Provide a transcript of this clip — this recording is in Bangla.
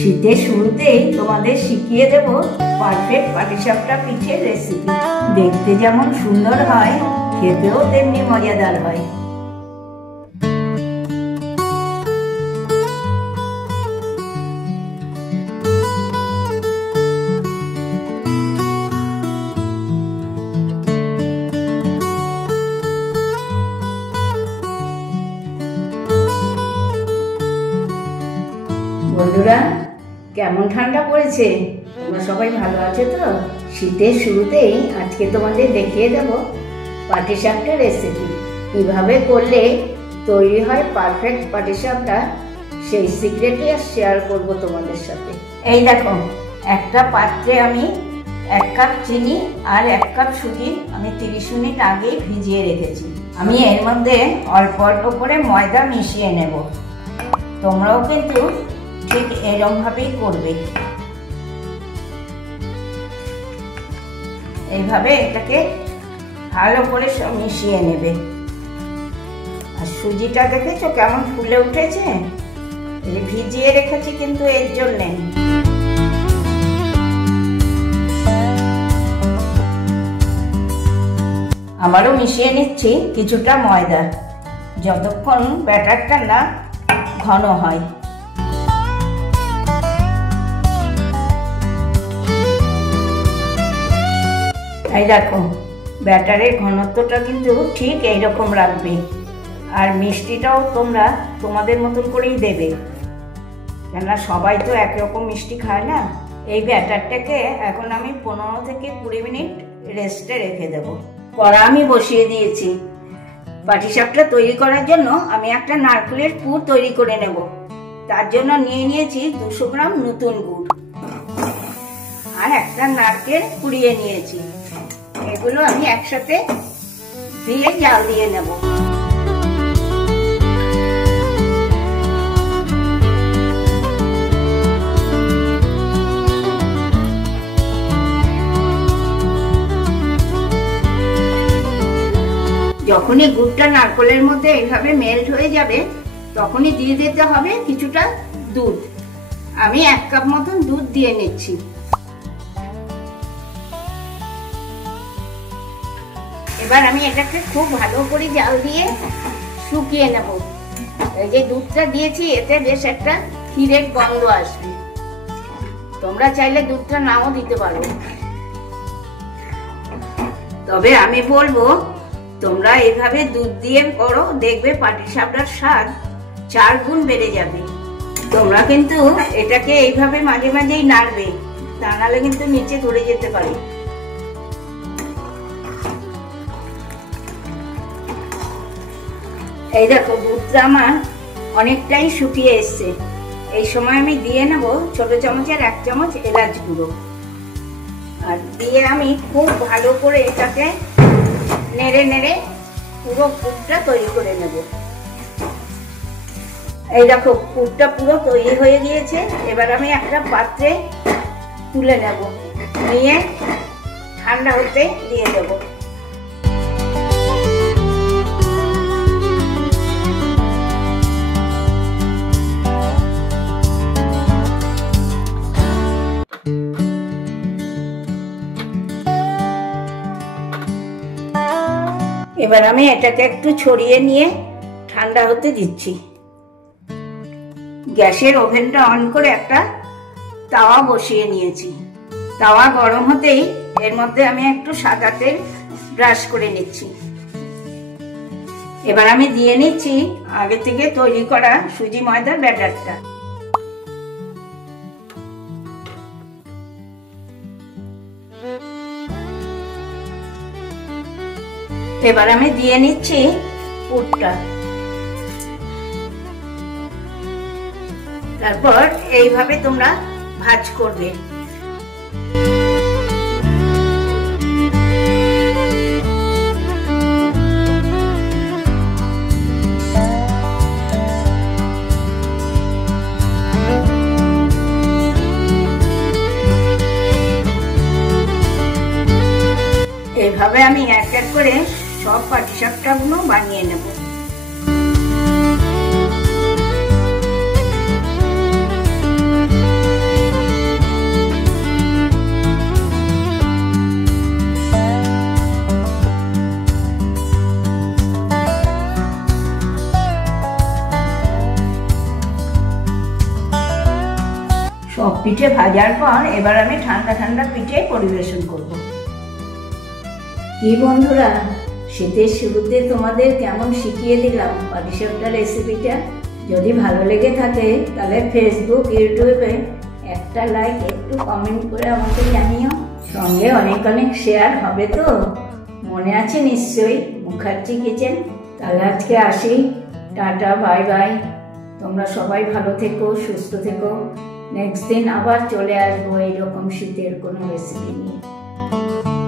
শীতের শুরুতেই তোমাদের শিখিয়ে দেব পারফেক্ট পাটিসাপটা পিঠের রেসিপি। দেখতে যেমন সুন্দর হয়, খেতেও তেমনি মজাদার হয়। বন্ধুরা, কেমন ঠান্ডা পড়েছে? তোমরা সবাই ভালো আছো তো? শীতের শুরুতেই আজকে তোমাদের দেখিয়ে দেব পাটিসাপটা রেসিপি। কিভাবে করলে তৈরি হয় পারফেক্ট পাটিসাপটা, সেই সিক্রেটই শেয়ার করব তোমাদের সাথে। এই দেখো, একটা পাত্রে আমি 1 কাপ চিনি আর 1 কাপ সুজি আমি 30 মিনিট আগেই ভিজিয়ে রেখেছি। আমি এর মধ্যে অল্প অল্প করে ময়দা মিশিয়ে নেব। তোমরাও কিন্তু ঠিক এরকম ভাবেই করবে। এইভাবে এটাকে ভালো করে সব মিশিয়ে নেবে। আর সুজিটা দেখেছো কেমন ফুলে উঠেছে? ভিজিয়ে রেখেছি কিন্তু এর জন্যে। আমারও মিশিয়ে নিচ্ছি কিছুটা ময়দা, যতক্ষণ ব্যাটারটা না ঘন হয়। এই দেখো, ব্যাটারের ঘনত্বটা কিন্তু ঠিক এইরকম রাখবে। আর মিষ্টিটাও তোমরা তোমাদের মতন করেই দেবে, কেননা সবাই তো একরকম মিষ্টি খায় না। এই ব্যাটারটাকে এখন আমি 15 থেকে 20 মিনিট রেস্টে রেখে দেব। কড়া আমি বসিয়ে দিয়েছি। পাটিসাপটা তৈরি করার জন্য আমি একটা নারকেলের পুর তৈরি করে নেব। তার জন্য নিয়ে নিয়েছি 200 গ্রাম নতুন গুড় আর একটা নারকেল কুড়িয়ে নিয়েছি। এগুলো আমি একসাথে দিয়ে জাল দিয়ে নেব। যখনই গুড়টা নারকেলের মধ্যে এইভাবে মেল্ট হয়ে যাবে, তখনই দিয়ে দিতে হবে কিছুটা দুধ। আমি 1 কাপ মতন দুধ দিয়ে নিচ্ছি। এবার আমি এটাকে খুব ভালো করে জাল দিয়ে শুকিয়ে নেব। এই যে দুধটা দিয়েছি, এতে বেশ একটা ক্ষীরের গন্ধ আসবে। তোমরা চাইলে দুধটা নাও দিতে পারো, তবে আমি বলবো তোমরা এইভাবে দুধ দিয়ে করো, দেখবে পাটিসাপটার স্বাদ 4 গুণ বেড়ে যাবে। তোমরা কিন্তু এটাকে এইভাবে মাঝে মাঝেই নাড়বে, তা নাহলে কিন্তু নিচে ধরে যেতে পারে। এই দেখো, দুধটা আমার অনেকটাই শুকিয়ে এসছে। এই সময় আমি দিয়ে নেব ছোট চামচের 1 চামচ এলাচ গুঁড়ো। আর দিয়ে আমি খুব ভালো করে এটাকে নেড়ে নেড়ে পুরো পুরটা তৈরি করে নেব। এই দেখো, পুরটা পুরো তৈরি হয়ে গিয়েছে। এবার আমি একটা পাত্রে তুলে নেব, নিয়ে ঠান্ডা হতে দিয়ে দেব। এবার আমি এটাকে একটু ছড়িয়ে নিয়ে ঠান্ডা হতে দিচ্ছি। গ্যাসের ওভেনটা অন করে একটা তাওয়া বসিয়ে নিয়েছি। তাওয়া গরম হতেই এর মধ্যে আমি একটু সাদা তেল ব্রাশ করে নিচ্ছি। এবার আমি দিয়ে নিচ্ছি আগে থেকে তৈরি করা সুজি ময়দার ব্যাটারটা। এবার আমি দিয়ে নিচ্ছি পুরটা। তারপর এইভাবে তোমরা ভাঁজ করবে। এইভাবে আমি এক এক করে সব পাটিসাপটাগুলো বানিয়ে নেব। সব পিঠে ভাজার পর এবার আমি ঠান্ডা ঠান্ডা পিঠে পরিবেশন করব। কি বন্ধুরা, শীতের শুরুতে তোমাদের কেমন শিখিয়ে দিলাম পাটিসাপটা রেসিপিটা। যদি ভালো লেগে থাকে তাহলে ফেসবুক, ইউটিউবে একটা লাইক, একটু কমেন্ট করে আমাকে জানিও। সঙ্গে অনেক অনেক শেয়ার হবে তো। মনে আছে নিশ্চয়ই মুখার্জি কিচেন। তাহলে আজকে আসি, টাটা, বাই বাই। তোমরা সবাই ভালো থেকো, সুস্থ থেকো। নেক্সট দিন আবার চলে আসবো এইরকম শীতের কোনো রেসিপি নিয়ে।